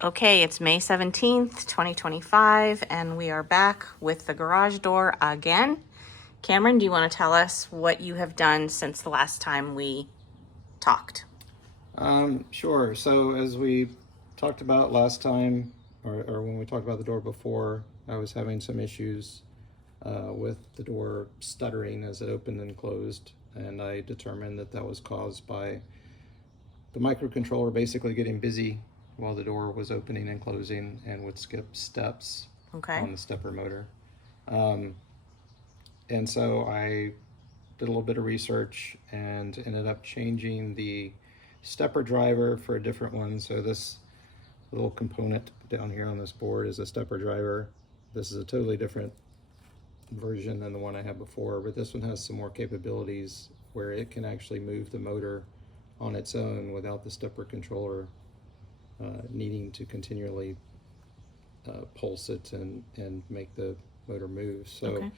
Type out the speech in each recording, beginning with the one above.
Okay, it's May 17th, 2025, and we are back with the garage door again. Cameron, do you want to tell us what you have done since the last time we talked? Sure. So as we talked about last time, or when we talked about the door before, I was having some issues with the door stuttering as it opened and closed, and I determined that that was caused by the microcontroller basically getting busy while the door was opening and closing and would skip steps on the stepper motor. And so I did a little bit of research and ended up changing the stepper driver for a different one. So this little component down here on this board is a stepper driver. This is a totally different version than the one I had before, but this one has some more capabilities where it can actually move the motor on its own without the stepper controller needing to continually pulse it and make the motor move. So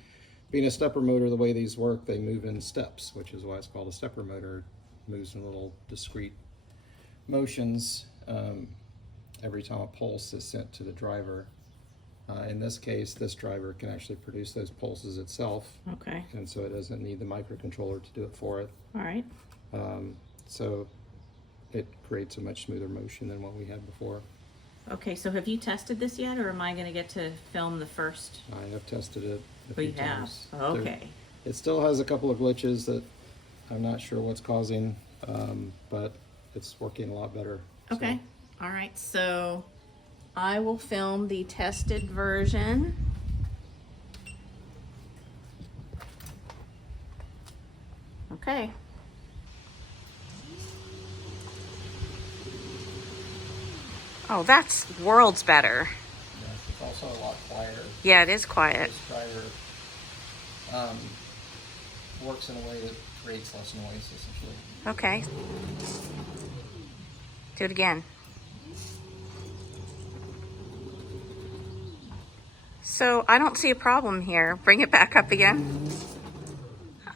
being a stepper motor, the way these work, they move in steps, which is why it's called a stepper motor. It moves in little discrete motions every time a pulse is sent to the driver. In this case, this driver can actually produce those pulses itself. Okay. And so it doesn't need the microcontroller to do it for it. All right. So it creates a much smoother motion than what we had before. Okay, so have you tested this yet, or am I going to get to film the first? I have tested it a We few have. times. Okay. It still has a couple of glitches that I'm not sure what's causing, but it's working a lot better. Okay. All right. So I will film the tested version. Okay. Oh, that's worlds better. Yes, it's also a lot quieter. Yeah, it is quiet. This driver works in a way that creates less noise, essentially. Okay. Do it again. So I don't see a problem here. Bring it back up again.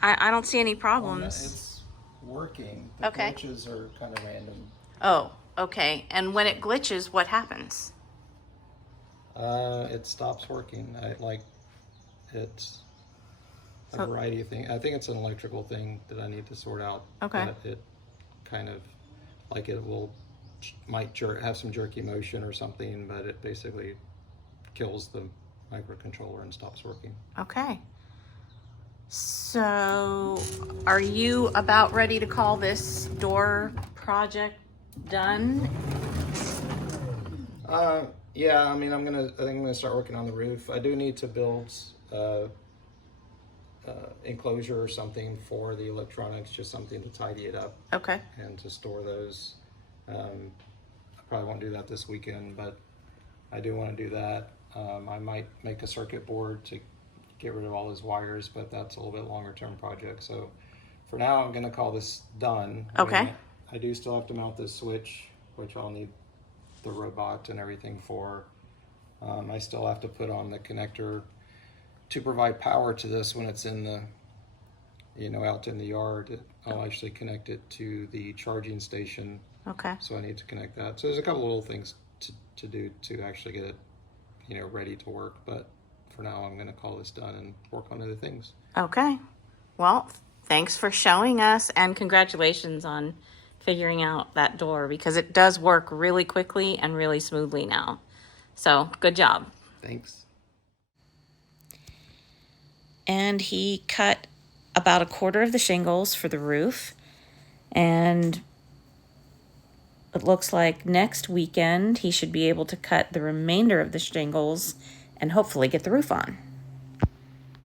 I don't see any problems. It's working. The Okay. glitches are kind of random. Oh, okay. And when it glitches, what happens? It stops working. It's a variety of things. I think it's an electrical thing that I need to sort out. Okay. But it kind of, like it might have some jerky motion or something, but it basically kills the microcontroller and stops working. Okay. So are you about ready to call this door project done? Yeah, I mean, I think I'm gonna start working on the roof. I do need to build enclosure or something for the electronics, just something to tidy it up. Okay. And to store those. I probably won't do that this weekend, but I do want to do that. I might make a circuit board to get rid of all those wires, but that's a little bit longer term project. So for now, I'm going to call this done. Okay. I do still have to mount this switch, which I'll need the robot and everything for. I still have to put on the connector to provide power to this when it's in the, out in the yard. I'll actually connect it to the charging station. Okay. So I need to connect that. So there's a couple little things to do to actually get it, ready to work. But for now, I'm going to call this done and work on other things. Okay. Well, thanks for showing us, and congratulations on figuring out that door, because it does work really quickly and really smoothly now. So good job. Thanks. And he cut about a quarter of the shingles for the roof, and it looks like next weekend he should be able to cut the remainder of the shingles and hopefully get the roof on.